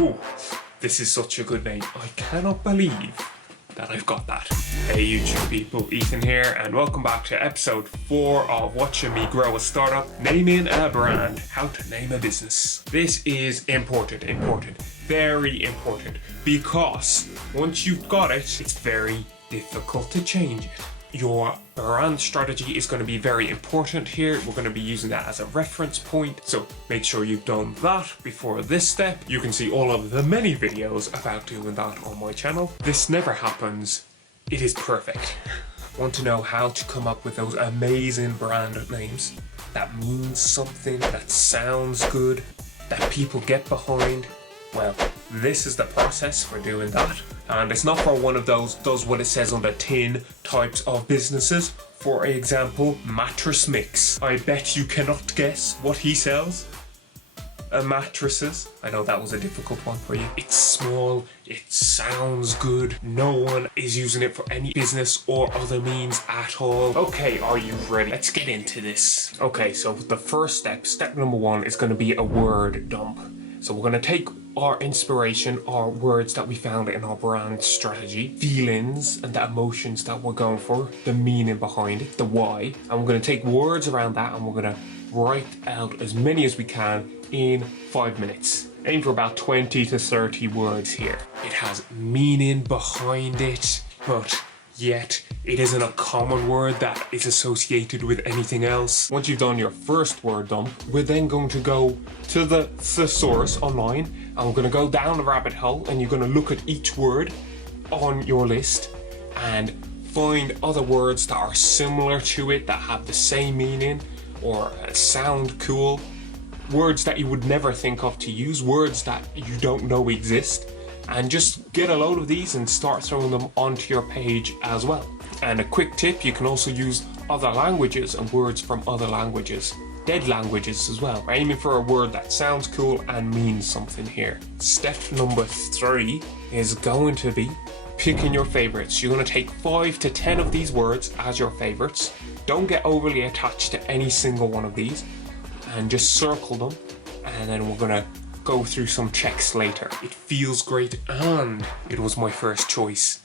Ooh, this is such a good name. I cannot believe that I've got that. Hey YouTube people, Ethan here, and welcome back to episode 4 of Watching Me Grow a Startup, Naming a Brand, How to Name a Business. This is important, very important, because once you've got it, it's very difficult to change it. Your brand strategy is going to be very important here. We're going to be using that as a reference point. So make sure you've done that before this step. You can see all of the many videos about doing that on my channel. This never happens. It is perfect. Want to know how to come up with those amazing brand names that means something, that sounds good, that people get behind? Well, this is the process for doing that. And it's not for one of those does what it says on the tin types of businesses. For example, Mattress Mix. I bet you cannot guess what he sells. Mattresses. I know that was a difficult one for you. It's small, it sounds good, no one is using it for any business or other means at all. Okay, are you ready? Let's get into this. Okay, so the first step number 1 is going to be a word dump. So we're going to take our inspiration, our words that we found in our brand strategy, feelings and the emotions that we're going for, the meaning behind it, the why, and we're going to take words around that and we're going to write out as many as we can in 5 minutes. Aim for about 20 to 30 words here. It has meaning behind it, but yet it isn't a common word that is associated with anything else. Once you've done your first word dump, we're then going to go to the source online, and we're going to go down the rabbit hole, and you're going to look at each word on your list and find other words that are similar to it, that have the same meaning or sound cool, words that you would never think of to use, words that you don't know exist, and just get a load of these and start throwing them onto your page as well. And a quick tip, you can also use other languages and words from other languages, dead languages as well. We're aiming for a word that sounds cool and means something here. Step number 3 is going to be picking your favorites. You're going to take 5 to 10 of these words as your favorites. Don't get overly attached to any single one of these, and just circle them, and then we're going to go through some checks later. It feels great and it was my first choice.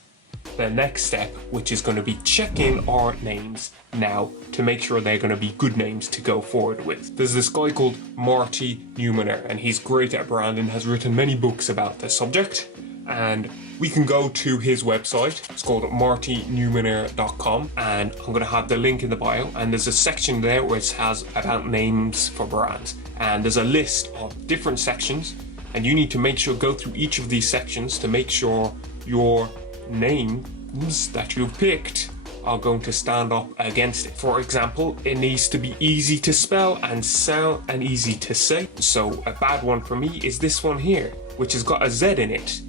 The next step, which is going to be checking our names now to make sure they're going to be good names to go forward with. There's this guy called Marty Neumanner, and he's great at branding, has written many books about the subject, and we can go to his website. It's called martyneumanner.com, and I'm going to have the link in the bio, and there's a section there where it has about names for brands, and there's a list of different sections, and you need to make sure go through each of these sections to make sure your names that you've picked are going to stand up against it. For example, it needs to be easy to spell and sound and easy to say. So a bad one for me is this one here, which has got a Z in it.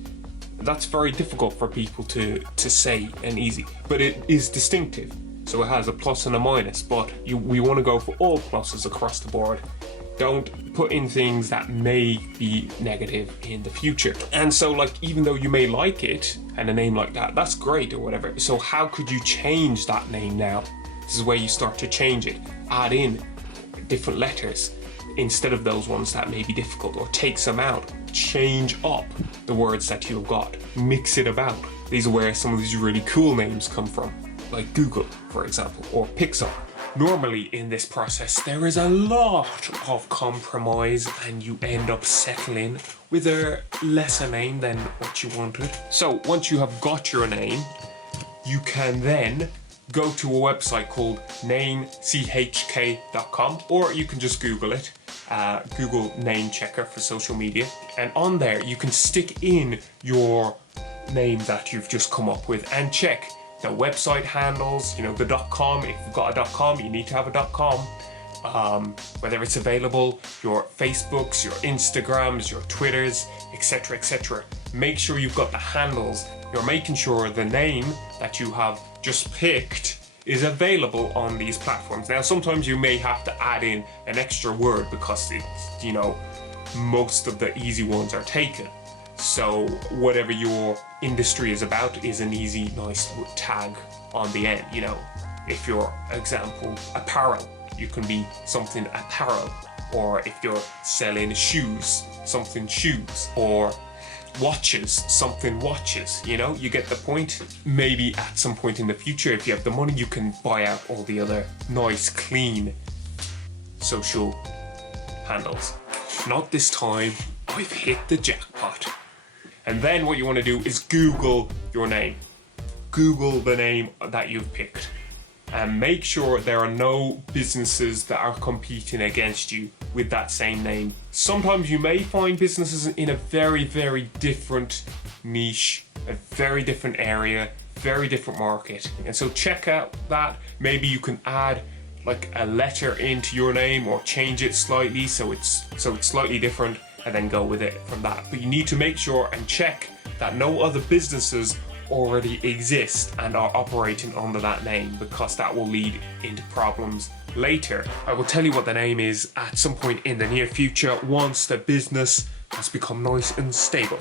That's very difficult for people to say and easy, but it is distinctive. So it has a plus and a minus, but we want to go for all pluses across the board. Don't put in things that may be negative in the future. And so, like, even though you may like it and a name like that, that's great or whatever. So how could you change that name now? This is where you start to change it. Add in different letters instead of those ones that may be difficult, or take some out. Change up the words that you've got. Mix it about. These are where some of these really cool names come from, like Google, for example, or Pixar. Normally in this process there is a lot of compromise, and you end up settling with a lesser name than what you wanted. So once you have got your name, you can then go to a website called namechk.com, or you can just Google it, Google name checker for social media, and on there you can stick in your name that you've just come up with and check the website handles, you know, the .com. If you've got a .com, you need to have a .com. Whether it's available, your Facebooks, your Instagrams, your Twitters, etc., etc. Make sure you've got the handles. You're making sure the name that you have just picked is available on these platforms. Now, sometimes you may have to add in an extra word because it's, you know, most of the easy ones are taken. So whatever your industry is about is an easy, nice tag on the end. You know, if you're, example, apparel, you can be something apparel. Or if you're selling shoes, something shoes. Or watches, something watches, you know, you get the point. Maybe at some point in the future, if you have the money, you can buy out all the other nice, clean social handles. Not this time, I've hit the jackpot. And then what you want to do is Google your name. Google the name that you've picked. And make sure there are no businesses that are competing against you with that same name. Sometimes you may find businesses in a very, very different niche, a very different area, very different market. And so check out that. Maybe you can add like a letter into your name or change it slightly so it's slightly different, and then go with it from that. But you need to make sure and check that no other businesses already exist and are operating under that name, because that will lead into problems later. I will tell you what the name is at some point in the near future once the business has become nice and stable.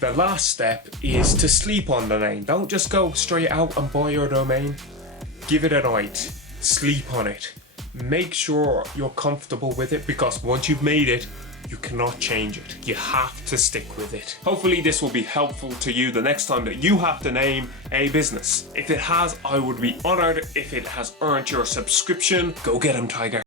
The last step is to sleep on the name. Don't just go straight out and buy your domain. Give it a night. Sleep on it. Make sure you're comfortable with it, because once you've made it, you cannot change it. You have to stick with it. Hopefully this will be helpful to you the next time that you have to name a business. If it has, I would be honored. If it has earned your subscription, go get 'em, Tiger.